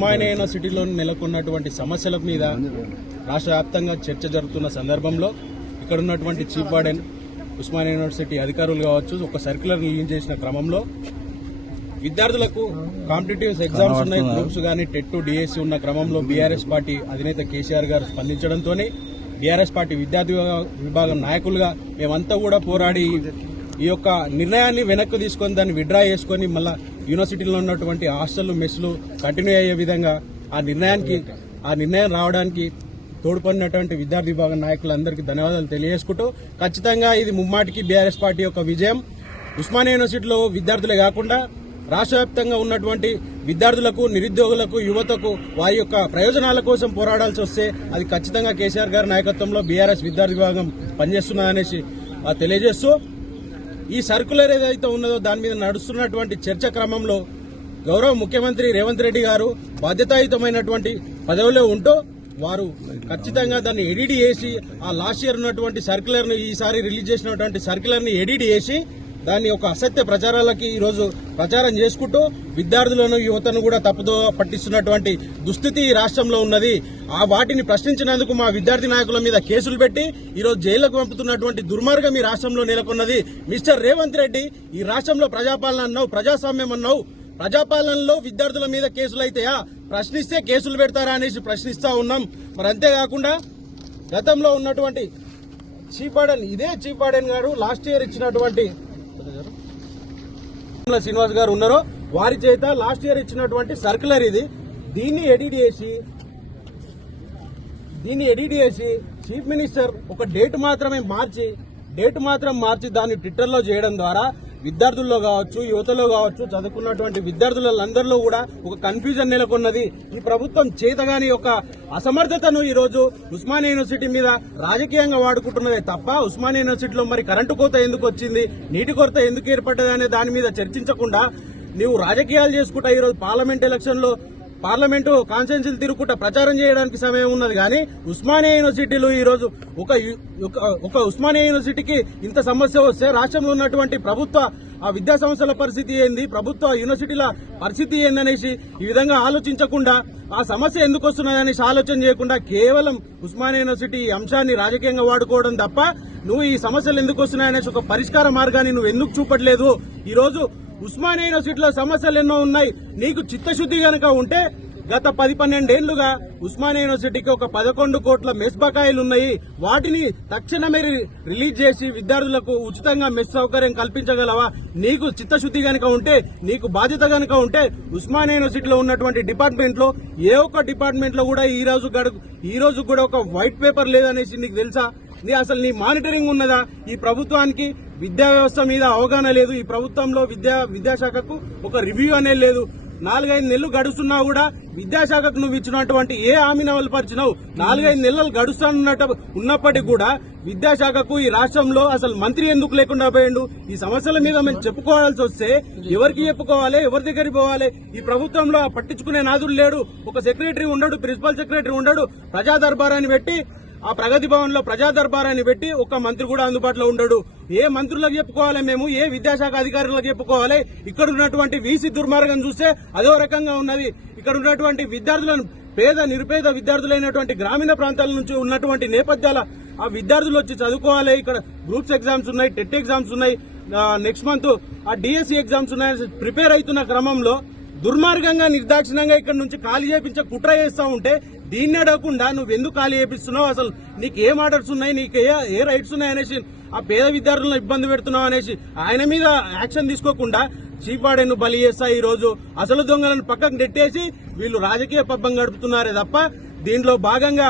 ఉస్మానియా యూనివర్సిటీలో నెలకొన్నటువంటి సమస్యల మీద రాష్ట్ర వ్యాప్తంగా చర్చ జరుగుతున్న సందర్భంలో ఇక్కడ ఉన్నటువంటి చీఫ్ వార్డెన్ ఉస్మానియా యూనివర్సిటీ అధికారులు కావచ్చు ఒక సర్క్యులర్ రిలీజ్ చేసిన క్రమంలో విద్యార్థులకు కాంపిటేటివ్ ఎగ్జామ్స్ ఉన్నాయి గ్రూప్స్ కానీ టెట్ డిఎస్సి ఉన్న క్రమంలో బీఆర్ఎస్ పార్టీ అధినేత కేసీఆర్ గారు స్పందించడంతోనే బీఆర్ఎస్ పార్టీ విద్యార్థి విభాగం నాయకులుగా మేమంతా కూడా పోరాడి ఈ యొక్క నిర్ణయాన్ని వెనక్కి తీసుకొని దాన్ని విడ్రా చేసుకొని మళ్ళా యూనివర్సిటీలో ఉన్నటువంటి హాస్టల్ మెస్లు కంటిన్యూ అయ్యే విధంగా ఆ నిర్ణయానికి ఆ నిర్ణయం రావడానికి తోడ్పడినటువంటి విద్యార్థి విభాగం నాయకులందరికీ ధన్యవాదాలు తెలియజేసుకుంటూ ఖచ్చితంగా ఇది ముమ్మాటికి బీఆర్ఎస్ పార్టీ యొక్క విజయం. ఉస్మానియా యూనివర్సిటీలో విద్యార్థులే కాకుండా రాష్ట్ర ఉన్నటువంటి విద్యార్థులకు నిరుద్యోగులకు యువతకు వారి యొక్క ప్రయోజనాల కోసం పోరాడాల్సి వస్తే అది ఖచ్చితంగా కేసీఆర్ గారి నాయకత్వంలో బీఆర్ఎస్ విద్యార్థి విభాగం పనిచేస్తున్నదనేసి తెలియజేస్తూ ఈ సర్కులర్ ఏదైతే ఉన్నదో దాని మీద నడుస్తున్నటువంటి చర్చ క్రమంలో గౌరవ ముఖ్యమంత్రి రేవంత్ రెడ్డి గారు బాధ్యతాయుతమైనటువంటి పదవిలో ఉంటూ వారు ఖచ్చితంగా దాన్ని ఎడిట్ చేసి ఆ లాస్ట్ ఇయర్ ఉన్నటువంటి సర్క్యులర్ను ఈసారి రిలీజ్ చేసినటువంటి సర్క్యులర్ని ఎడిట్ చేసి దాన్ని ఒక అసత్య ప్రచారాలకి ఈరోజు ప్రచారం చేసుకుంటూ విద్యార్థులను యువతను కూడా తప్పుదో పట్టిస్తున్నటువంటి దుస్థితి ఈ రాష్ట్రంలో ఉన్నది. ఆ వాటిని ప్రశ్నించినందుకు మా విద్యార్థి నాయకుల మీద కేసులు పెట్టి ఈరోజు జైలుకు పంపుతున్నటువంటి దుర్మార్గం ఈ రాష్ట్రంలో నెలకొన్నది. మిస్టర్ రేవంత్ రెడ్డి ఈ రాష్ట్రంలో ప్రజాపాలన అన్నావు ప్రజాస్వామ్యం అన్నావు. ప్రజాపాలనలో విద్యార్థుల మీద కేసులు అయితాయా? ప్రశ్నిస్తే కేసులు పెడతారా అనేసి ప్రశ్నిస్తా ఉన్నాం. మరి అంతేకాకుండా గతంలో ఉన్నటువంటి చీఫ్ వార్డెన్ ఇదే chief warden garu last year ఇచ్చినటువంటి శ్రీనివాస్ గారు ఉన్నారో. వారి చేత లాస్ట్ ఇయర్ ఇచ్చినటువంటి సర్కులర్ ఇది. దీన్ని ఎడిట్ చేసి దీన్ని ఎడిట్ చేసి చీఫ్ మినిస్టర్ ఒక డేట్ మాత్రమే మార్చి డేట్ మాత్రం మార్చి దాన్ని ట్విట్టర్లో చేయడం ద్వారా విద్యార్థుల్లో కావచ్చు యువతలో కావచ్చు చదువుకున్నటువంటి విద్యార్థులందరిలో కూడా ఒక కన్ఫ్యూజన్ నెలకొన్నది. ఈ ప్రభుత్వం చేతగాని ఒక అసమర్థతను ఈ రోజు ఉస్మానియా యూనివర్సిటీ మీద రాజకీయంగా వాడుకుంటున్నదే తప్ప ఉస్మానియా యూనివర్సిటీలో మరి కరెంటు కోత ఎందుకు వచ్చింది నీటి కొరత ఎందుకు ఏర్పడ్డది అనే దాని మీద చర్చించకుండా నీవు రాజకీయాలు చేసుకుంటా ఈరోజు పార్లమెంట్ ఎలక్షన్లో పార్లమెంటు కాన్స్టిట్యూన్సీలు తిరుగుకుంటా ప్రచారం చేయడానికి సమయం ఉన్నది కానీ ఉస్మానియా యూనివర్సిటీలో ఈ రోజు ఒక యు- ఒక- ఒక ఉస్మానియా యూనివర్సిటీకి ఇంత సమస్య వస్తే రాష్ట్రంలో ఉన్నటువంటి ప్రభుత్వ ఆ విద్యా సంస్థల పరిస్థితి ఏంది? ప్రభుత్వ యూనివర్సిటీల పరిస్థితి ఏందనేసి ఈ విధంగా ఆలోచించకుండా ఆ సమస్య ఎందుకు వస్తున్నది అనేసి ఆలోచన చేయకుండా కేవలం ఉస్మానియా యూనివర్సిటీ ఈ అంశాన్ని రాజకీయంగా వాడుకోవడం తప్ప నువ్వు ఈ సమస్యలు ఎందుకు వస్తున్నాయనేసి ఒక పరిష్కార మార్గాన్ని నువ్వు ఎందుకు చూపట్లేదు? ఈరోజు ఉస్మానియా యూనివర్సిటీలో సమస్యలు ఎన్నో ఉన్నాయి. నీకు చిత్తశుద్ధి గనక ఉంటే గత పది పన్నెండేళ్ళుగా ఉస్మానియా యూనివర్సిటీకి ఒక పదకొండు కోట్ల మెస్ బకాయిలు ఉన్నాయి. వాటిని తక్షణమే రిలీజ్ చేసి విద్యార్థులకు ఉచితంగా మెస్ సౌకర్యం కల్పించగలవా? నీకు చిత్తశుద్ధి గనక ఉంటే నీకు బాధ్యత గనక ఉంటే ఉస్మానియా యూనివర్సిటీలో ఉన్నటువంటి డిపార్ట్మెంట్లో ఏ ఒక్క డిపార్ట్మెంట్లో కూడా ఈ రోజు గడు ఈ రోజు కూడా ఒక వైట్ పేపర్ లేదనేసి నీకు తెలుసా? నీ అసలు నీ మానిటరింగ్ ఉన్నదా? ఈ ప్రభుత్వానికి విద్యా వ్యవస్థ మీద అవగాహన లేదు. ఈ ప్రభుత్వంలో విద్యా విద్యాశాఖకు ఒక రివ్యూ అనేది లేదు. నాలుగైదు నెలలు గడుస్తున్నా కూడా విద్యాశాఖకు నువ్వు ఇచ్చినటువంటి ఏ హామీని అమలుపరిచినావు నాలుగైదు నెలలు గడుస్తున్నట్టు ఉన్నప్పటికీ కూడా విద్యాశాఖకు ఈ రాష్ట్రంలో అసలు మంత్రి ఎందుకు లేకుండా పోయిండు? ఈ సమస్యల మీద మేము చెప్పుకోవాల్సి వస్తే ఎవరికి చెప్పుకోవాలి? ఎవరి దగ్గరికి పోవాలి? ఈ ప్రభుత్వంలో ఆ పట్టించుకునే నాదుడు లేడు. ఒక సెక్రటరీ ఉండడు ప్రిన్సిపల్ సెక్రటరీ ఉండడు. ప్రజా దర్బారాన్ని పెట్టి ఆ ప్రగతి భవన్లో ప్రజా దర్బారాన్ని పెట్టి ఒక్క మంత్రి కూడా అందుబాటులో ఉండడు. ఏ మంత్రులకు చెప్పుకోవాలి మేము? ఏ విద్యాశాఖ అధికారులకు చెప్పుకోవాలి? ఇక్కడ ఉన్నటువంటి వీసీ దుర్మార్గం చూస్తే అదో రకంగా ఉన్నది. ఇక్కడ ఉన్నటువంటి విద్యార్థులను పేద నిరుపేద విద్యార్థులైనటువంటి గ్రామీణ ప్రాంతాల నుంచి ఉన్నటువంటి నేపథ్యాల ఆ విద్యార్థులు వచ్చి చదువుకోవాలి. ఇక్కడ గ్రూప్స్ ఎగ్జామ్స్ ఉన్నాయి టెట్ ఎగ్జామ్స్ ఉన్నాయి. నెక్స్ట్ మంత్ ఆ డిఎస్సి ఎగ్జామ్స్ ఉన్నాయి. ప్రిపేర్ అవుతున్న క్రమంలో దుర్మార్గంగా నిర్దాక్షిణంగా ఇక్కడ నుంచి ఖాళీ చేపించే కుట్ర చేస్తా ఉంటే దీన్ని అడగకుండా నువ్వు ఎందుకు ఖాళీ చేపిస్తున్నావు? అసలు నీకు ఏం ఆర్డర్స్ ఉన్నాయి? నీకు ఏ ఏ రైట్స్ ఉన్నాయి అనేసి ఆ పేద విద్యార్థులను ఇబ్బంది పెడుతున్నావు అనేసి ఆయన మీద యాక్షన్ తీసుకోకుండా చీపాడేను బలి చేస్తా ఈ రోజు అసలు దొంగలను పక్కకు నెట్టేసి వీళ్ళు రాజకీయ పబ్బం గడుపుతున్నారే తప్ప దీంట్లో భాగంగా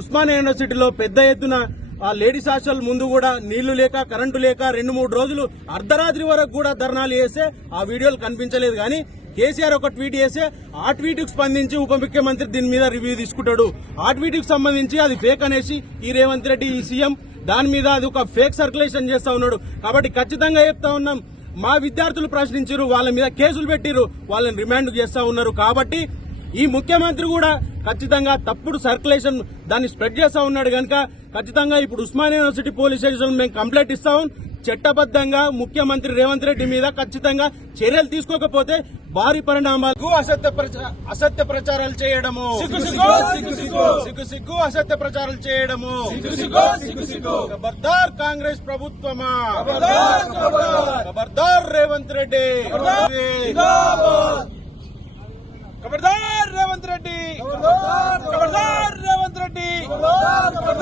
ఉస్మానియా యూనివర్సిటీలో పెద్ద ఎత్తున ఆ లేడీస్ హాస్టల్ ముందు కూడా నీళ్ళు లేక కరెంటు లేక రెండు మూడు రోజులు అర్ధరాత్రి వరకు కూడా ధర్నాలు చేస్తే ఆ వీడియోలు కనిపించలేదు. కానీ కేసీఆర్ ఒక ట్వీట్ చేస్తే ఆ ట్వీట్కు స్పందించి ఉప ముఖ్యమంత్రి దీని మీద రివ్యూ తీసుకుంటాడు. ఆ ట్వీట్కు సంబంధించి అది ఫేక్ అనేసి ఈ రేవంత్ రెడ్డి ఈ సీఎం దాని మీద అది ఒక ఫేక్ సర్క్యులేషన్ చేస్తా ఉన్నాడు. కాబట్టి ఖచ్చితంగా చెప్తా ఉన్నాం. మా విద్యార్థులు ప్రశ్నించారు వాళ్ళ మీద కేసులు పెట్టిరు వాళ్ళని రిమాండ్ చేస్తా ఉన్నారు. కాబట్టి ఈ ముఖ్యమంత్రి కూడా ఖచ్చితంగా తప్పుడు సర్క్యులేషన్ దాన్ని స్ప్రెడ్ చేస్తా ఉన్నాడు కనుక ఖచ్చితంగా ఇప్పుడు ఉస్మానియా యూనివర్సిటీ పోలీస్ స్టేషన్ మేము కంప్లైంట్ ఇస్తాం చట్టబద్ధంగా ముఖ్యమంత్రి రేవంత్ రెడ్డి మీద ఖచ్చితంగా చర్యలు తీసుకోకపోతే భారీ పరిణామాలు. అసత్య అసత్య ప్రచారాలు చేయడము. సిగ్గు సిగ్గు అసత్య ప్రచారాలు చేయడము. ఖబర్దార్ కాంగ్రెస్ ప్రభుత్వమా? ఖబర్దార్ రేవంత్ రెడ్డి. ఖబర్దార్ రేవంత్ రెడ్డి. ఖబర్దార్ రేవంత్ రెడ్డి.